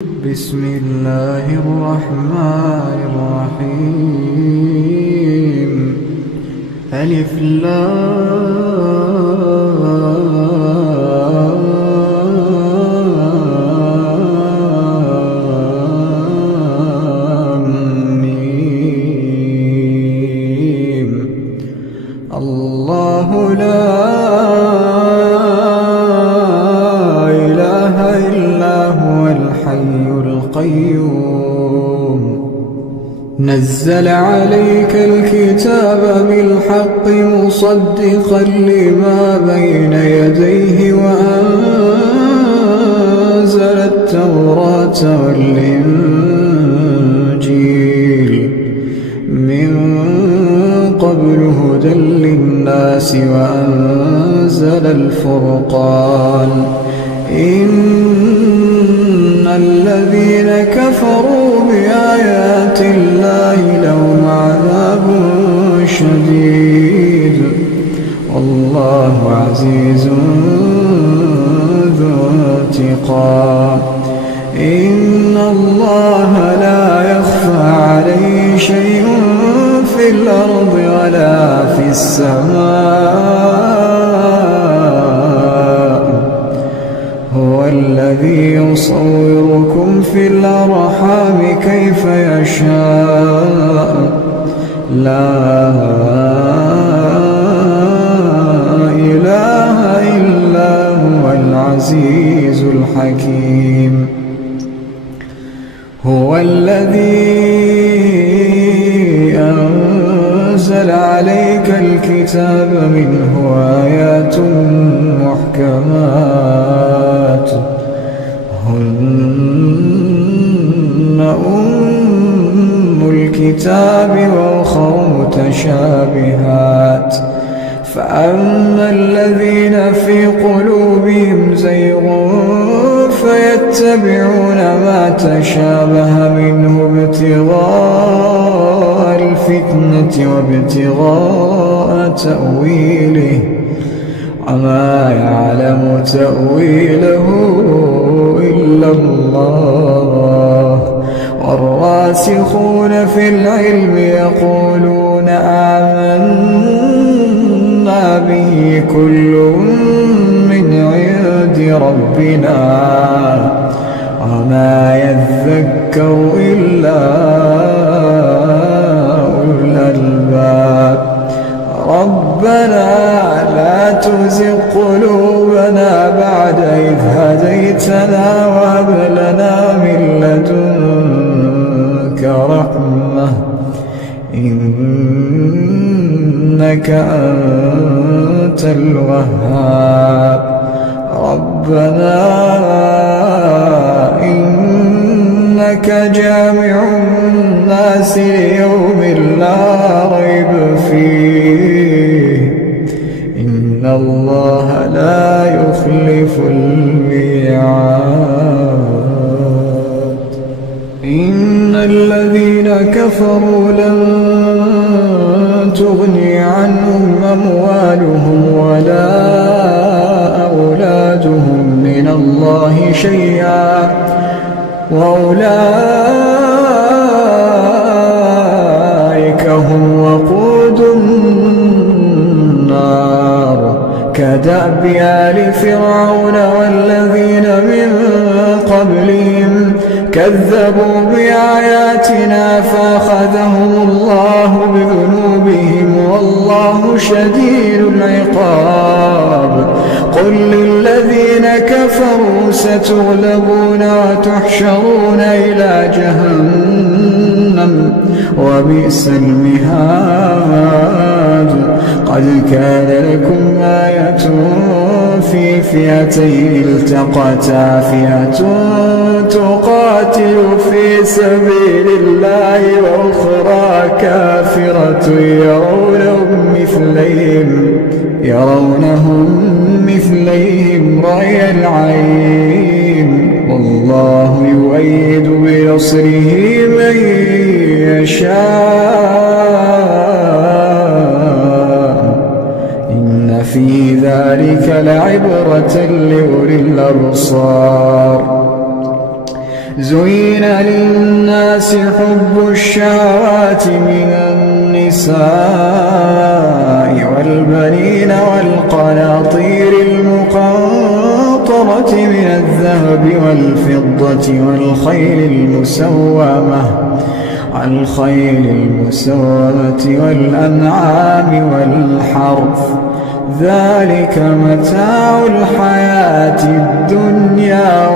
بسم الله الرحمن الرحيم. ألف لام ميم. الله لا إله إلا هو الحي القيوم. نزل عليك الكتاب بالحق مصدقا لما بين يديه وأنزل التوراة والإنجيل من قبل هدى للناس وأنزل الفرقان. إن الذين كفروا بآيات الله لهم عذاب شديد والله عزيز ذو انتقام. إن الله لا يخفى عليه شيء في الأرض ولا في السماء. هو الذي يصوركم في الأرحام كيف يشاء. لا إله إلا هو العزيز الحكيم. هو الذي أنزل عليك الكتاب منه آيات محكمات هن أم الكتاب وأخر متشابهات. فأما الذين في قلوبهم زيغ فيتبعون ما تشابه منه ابتغاء الفتنة وابتغاء تأويله وما يعلم تأويله إلا الله. والراسخون في العلم يقولون آمنا به كل من عند ربنا وما يذكر إلا أولو الألباب. ربنا لا تزغ قلوبنا بعد إذ هديتنا وهب لنا من لدنك رحمة إنك أنت الوهاب. ربنا إنك جامع الناس ليوم لا ريب فيه إن الله لا يخلف الميعاد. إن الذين كفروا لن تغني عنهم أموالهم ولا أولادهم من الله شيئا وأولئك هم وقود النار. كدأب آل فرعون والذين من قبلهم كذبوا بآياتنا فأخذهم الله بذنوبهم والله شديد العقاب. قل للذين كفروا ستغلبون وتحشرون إلى جهنم وبئس المهاد. قد كان لكم آية في فئتين التقتا فئة تقاتل في سبيل الله وأخرى كافرة يرونهم مثليهم رأي العين والله يؤيد بنصره من يشاء. إن في ذلك لعبرة لأولي الأبصار. زين للناس حب الشهوات من النساء والبنين والقناطير المقنطرة من الذهب والفضة والخيل المسومة والأنعام والحرث ذلك متاع الحياة الدنيا